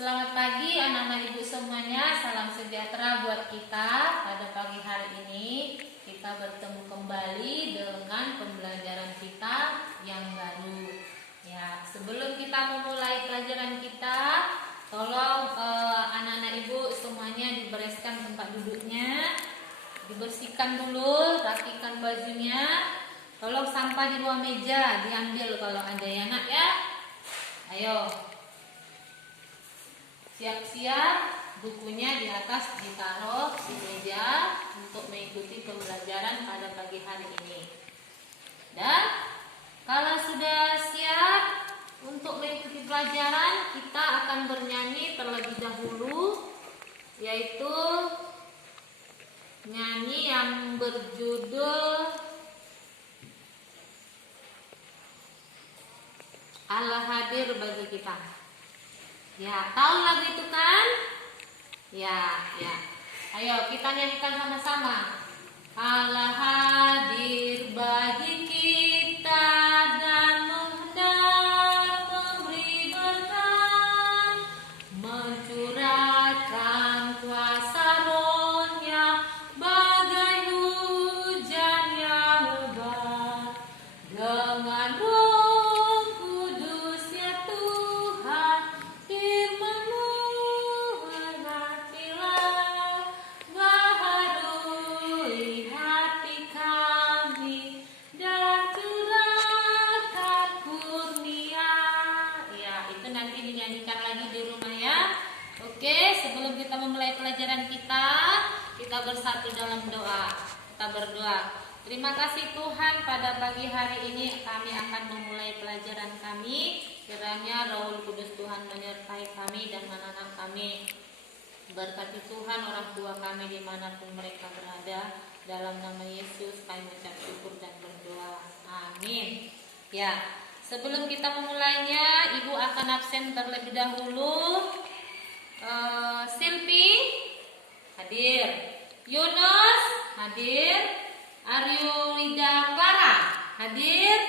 Selamat pagi anak-anak ibu semuanya, salam sejahtera buat kita. Pada pagi hari ini kita bertemu kembali dengan pembelajaran kita yang baru. Ya, sebelum kita memulai pelajaran kita, tolong anak-anak ibu semuanya dibereskan tempat duduknya, dibersihkan dulu, rapikan bajunya. Tolong sampah di bawah meja diambil kalau ada ya nak ya. Ayo. Siap-siap, bukunya di atas ditaruh di meja untuk mengikuti pembelajaran pada pagi hari ini. Dan kalau sudah siap untuk mengikuti pelajaran, kita akan bernyanyi terlebih dahulu, yaitu nyanyi yang berjudul Allah hadir bagi kita. Ya, tahu lagu itu kan? Ya. Ayo kita nyanyikan sama-sama. Allah hadir bagi kita dan hendak memberi berkat, mencurahkan kuasa Roh-Nya bagai hujan yang lebat. Dengan Roh Kudus ya Tuhan, firman-Mu mengakilah, baharui hati kami dan curahkan kurnia. Ya, itu nanti dinyanyikan lagi di rumah ya. Oke, sebelum kita memulai pelajaran kita bersatu dalam doa. Kita berdoa. Terima kasih Tuhan, pada pagi hari ini kami akan memulai pelajaran kami. Kiranya Roh Kudus Tuhan menyertai kami dan anak-anak kami. Berkati Tuhan orang tua kami dimanapun mereka berada. Dalam nama Yesus kami mengucap syukur dan berdoa. Amin. Ya, sebelum kita memulainya, Ibu akan absen terlebih dahulu. Silpi hadir, Yunus hadir, Aryo Rida Clara hadir,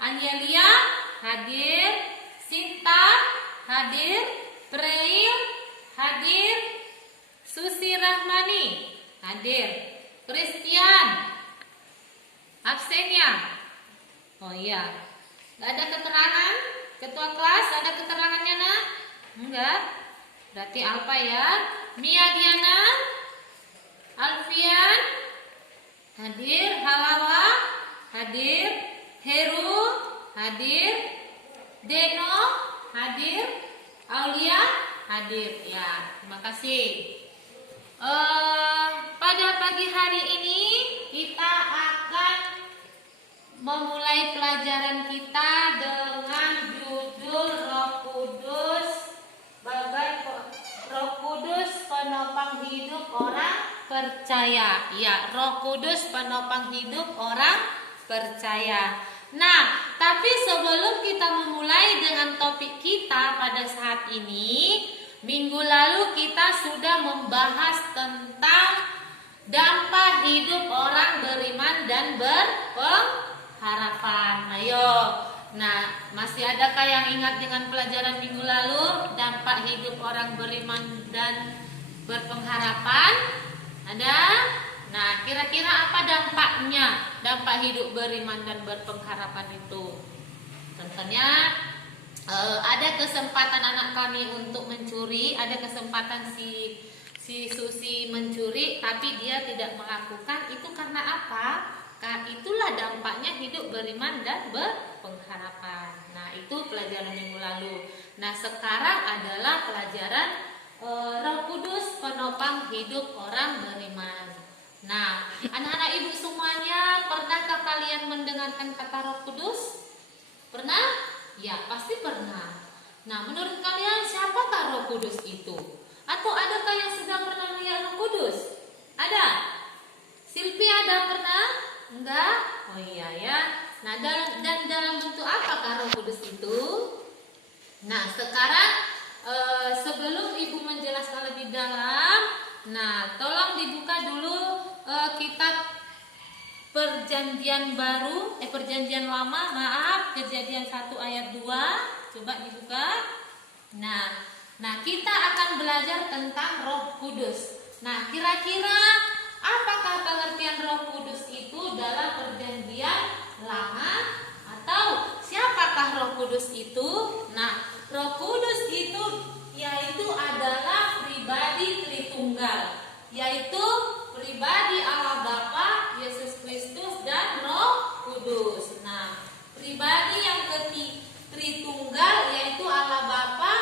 Angelia hadir, Sinta hadir, Preil hadir, Susi Rahmani hadir, Christian absen ya? Oh iya, gak ada keterangan? Ketua kelas ada keterangannya nak? Enggak? Berarti Alfa ya. Mia Diana, Alfian hadir, Halawa hadir, Heru hadir, Deno hadir, Aulia hadir. Ya, terima kasih. Pada pagi hari ini kita akan memulai pelajaran kita dengan judul Roh Kudus penopang hidup orang percaya. Ya, Roh Kudus penopang hidup orang percaya. Nah, tapi sebelum kita memulai dengan topik kita pada saat ini, minggu lalu kita sudah membahas tentang dampak hidup orang beriman dan berpengharapan. Ayo. Nah, masih adakah yang ingat dengan pelajaran minggu lalu? Dampak hidup orang beriman dan berpengharapan? Ada? Nah, kira-kira apa dampaknya? Dampak hidup beriman dan berpengharapan itu. Tentunya ada kesempatan anak kami untuk mencuri, ada kesempatan si Susi mencuri, tapi dia tidak melakukan. Itu karena apa? Itulah dampaknya hidup beriman dan berpengharapan. Nah, itu pelajaran minggu lalu. Nah, sekarang adalah pelajaran Roh Kudus penopang hidup orang beriman. Nah, anak-anak ibu semuanya, pernahkah kalian mendengarkan kata Roh Kudus? Pernah? Ya, pasti pernah. Nah, menurut kalian siapakah Roh Kudus itu? Atau adakah yang sudah pernah melihat Roh Kudus? Ada? Silpi ada pernah? Enggak? Oh iya ya. Nah, dan dalam bentuk apakah Roh Kudus itu? Nah, sekarang sebelum Ibu menjelaskan lebih dalam, nah, tolong dibuka dulu kitab Perjanjian Baru, Perjanjian Lama, maaf, Kejadian 1 ayat 2. Coba dibuka. Nah, Nah, kita akan belajar tentang Roh Kudus. Nah, kira-kira apakah pengertian Roh Kudus itu dalam Perjanjian Lama, atau siapakah Roh Kudus itu? Nah, Roh Kudus itu yaitu adalah pribadi Tritunggal, yaitu pribadi Allah Bapa, Yesus Kristus, dan Roh Kudus. Nah, pribadi yang Tritunggal yaitu Allah Bapa,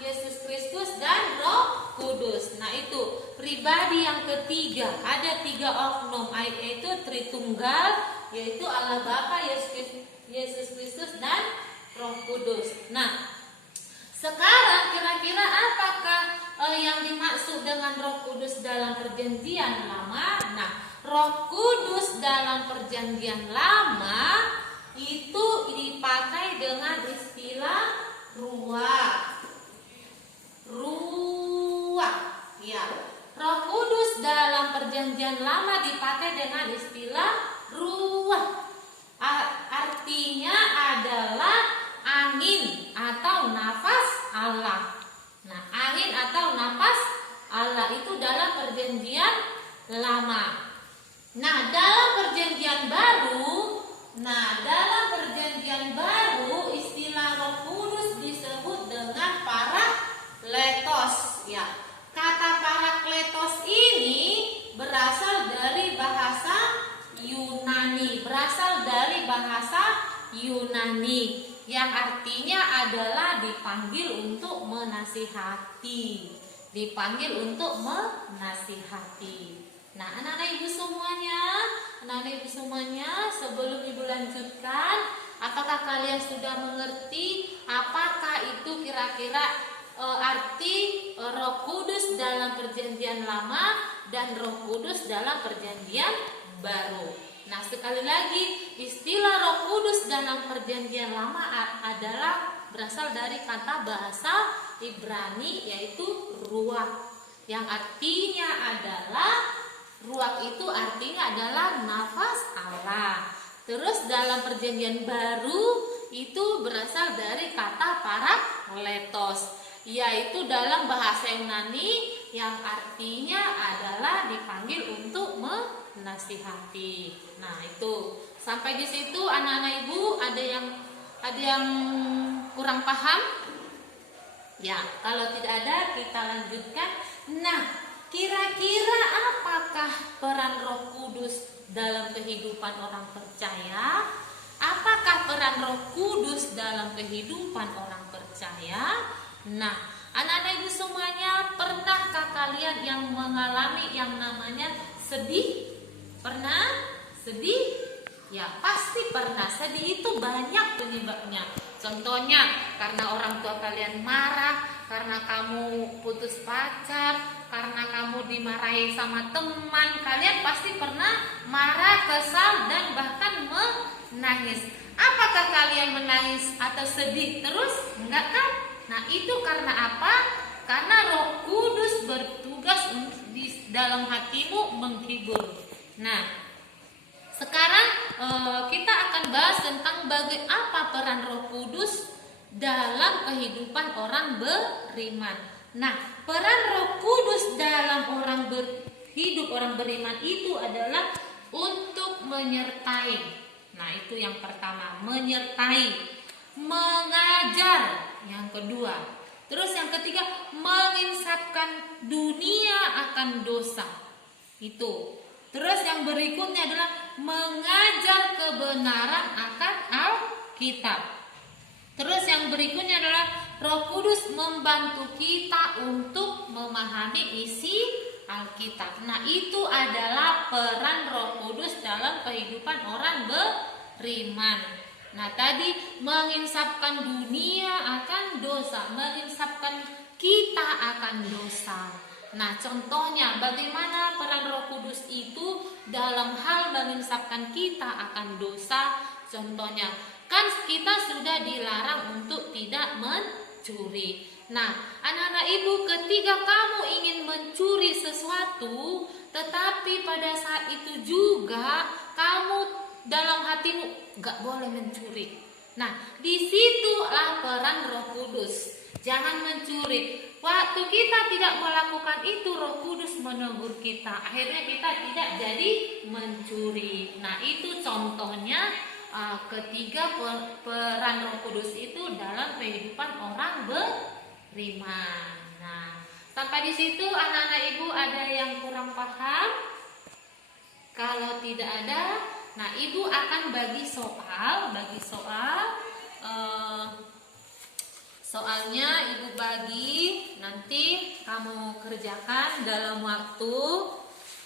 Yesus Kristus, dan Roh Kudus. Nah, itu pribadi yang ketiga. Ada 3 oknum, yaitu Tritunggal, yaitu Allah Bapa, Yesus Kristus, dan Roh Kudus. Nah, sekarang kira-kira apakah yang dimaksud dengan Roh Kudus dalam Perjanjian Lama? Nah, Roh Kudus dalam Perjanjian Lama itu dipakai dengan istilah ruah. Ya. Roh Kudus dalam Perjanjian Lama dipakai dengan istilah ruah. Artinya adalah angin atau nafas Allah. Nah, angin atau nafas Allah itu dalam Perjanjian Lama. Nah, dalam Perjanjian Baru, istilah Roh Kudus disebut dengan Parakletos. Ya, kata Parakletos ini berasal dari bahasa Yunani, yang artinya adalah dipanggil untuk menasihati. Nah, anak-anak ibu semuanya, sebelum ibu lanjutkan, apakah kalian sudah mengerti apakah itu kira-kira arti Roh Kudus dalam Perjanjian Lama dan Roh Kudus dalam Perjanjian Baru? Nah, sekali lagi, istilah Roh Kudus dalam Perjanjian Lama adalah berasal dari kata bahasa Ibrani, yaitu ruach, yang artinya adalah nafas Allah. Terus dalam Perjanjian Baru itu berasal dari kata parakletos, yaitu dalam bahasa Yunani yang artinya adalah dipanggil untuk menasihati. Nah, itu sampai di situ anak-anak ibu ada yang kurang paham? Ya, kalau tidak ada kita lanjutkan. Nah, kira-kira apakah peran Roh Kudus dalam kehidupan orang percaya? Apakah peran Roh Kudus dalam kehidupan orang percaya? Nah, anak-anak ibu semuanya, pernahkah kalian yang mengalami yang namanya sedih? Pernah? Sedih? Ya, pasti pernah. Sedih itu banyak penyebabnya. Contohnya karena orang tua kalian marah, karena kamu putus pacar, karena kamu dimarahi sama teman. Kalian pasti pernah marah, kesal, dan bahkan menangis. Apakah kalian menangis atau sedih terus? Enggak kan? Nah, itu karena apa? Karena Roh Kudus bertugas di dalam hatimu menghibur. Nah, sekarang kita akan bahas tentang apa peran Roh Kudus dalam kehidupan orang beriman. Nah, peran Roh Kudus dalam hidup orang beriman itu adalah untuk menyertai. Nah, itu yang pertama, menyertai, mengajar, yang kedua. Terus yang ketiga, menginsafkan dunia akan dosa. Itu. Terus yang berikutnya adalah mengajar kebenaran akan Alkitab. Terus yang berikutnya adalah Roh Kudus membantu kita untuk memahami isi Alkitab. Nah, itu adalah peran Roh Kudus dalam kehidupan orang beriman. Nah, tadi menginsafkan dunia akan dosa, menginsafkan kita akan dosa. Nah, contohnya bagaimana peran Roh Kudus itu dalam hal menginsafkan kita akan dosa. Contohnya, kan kita sudah dilarang untuk tidak mencuri. Nah, anak-anak ibu, ketika kamu ingin mencuri sesuatu, tetapi pada saat itu juga kamu dalam hatimu gak boleh mencuri. Nah, disitulah peran Roh Kudus. Jangan mencuri. Waktu kita tidak melakukan itu, Roh Kudus menegur kita. Akhirnya kita tidak jadi mencuri. Nah, itu contohnya ketiga peran Roh Kudus itu dalam kehidupan orang beriman. Nah, sampai di situ anak-anak Ibu ada yang kurang paham? Kalau tidak ada, nah Ibu akan bagi soal. Soalnya Ibu bagi, nanti kamu kerjakan dalam waktu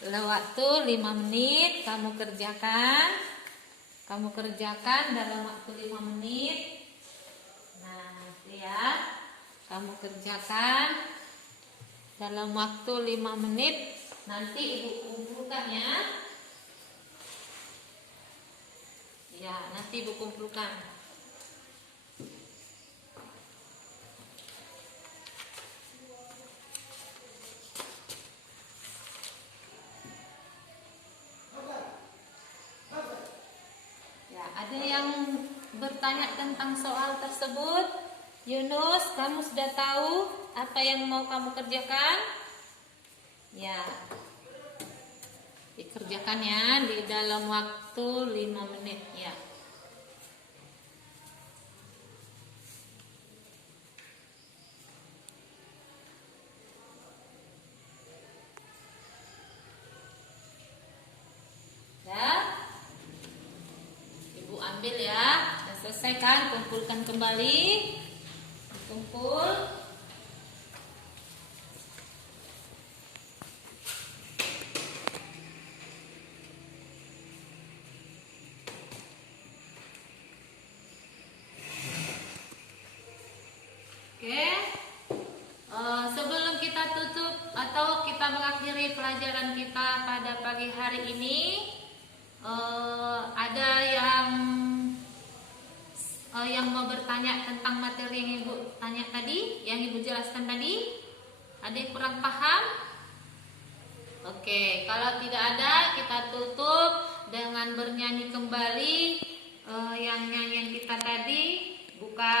5 menit. Kamu kerjakan dalam waktu 5 menit. Nah, ya, kamu kerjakan dalam waktu 5 menit. Nanti Ibu kumpulkan ya. Ya, nanti Ibu kumpulkan. Ada yang bertanya tentang soal tersebut? Yunus, kamu sudah tahu apa yang mau kamu kerjakan? Ya, dikerjakan ya di dalam waktu 5 menit ya. Ambil ya, dan selesaikan, kumpulkan kembali, kumpul. Oke, sebelum kita tutup atau kita mengakhiri pelajaran kita pada pagi hari ini, ada yang mau bertanya tentang materi yang Ibu tanya tadi, yang Ibu jelaskan tadi? Ada yang kurang paham? Oke, kalau tidak ada, kita tutup dengan bernyanyi kembali yang nyanyian kita tadi. Buka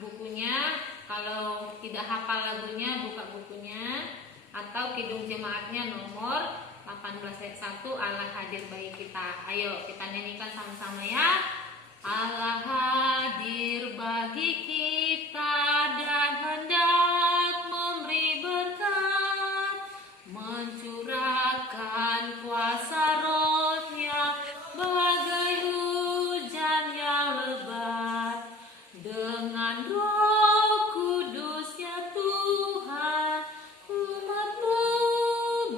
bukunya, kalau tidak hafal lagunya, buka bukunya, atau Kidung Jemaatnya nomor 18 ayat 1, Allah hadir bagi kita. Ayo kita nyanyikan sama-sama ya. Allah hadir bagi kita dan hendak memberi berkat, mencurahkan kuasa Roh-Nya bagai hujan yang lebat. Dengan Roh Kudus ya Tuhan, umat-Mu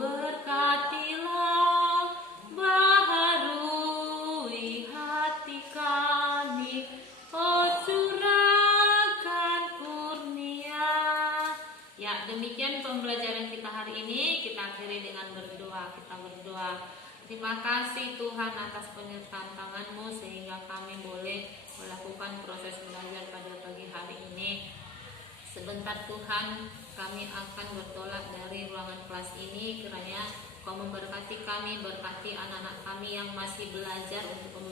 berkatilah, baharui hati kami, oh curahkan kurnia. Ya, demikian pembelajaran kita hari ini. Kita akhiri dengan berdoa. Kita berdoa. Terima kasih Tuhan atas penyertaan tangan-Mu sehingga kami boleh melakukan proses belajar pada pagi hari ini. Sebentar Tuhan, kami akan bertolak dari ruangan kelas ini. Kiranya Kau memberkati kami, berkati anak-anak kami yang masih belajar untuk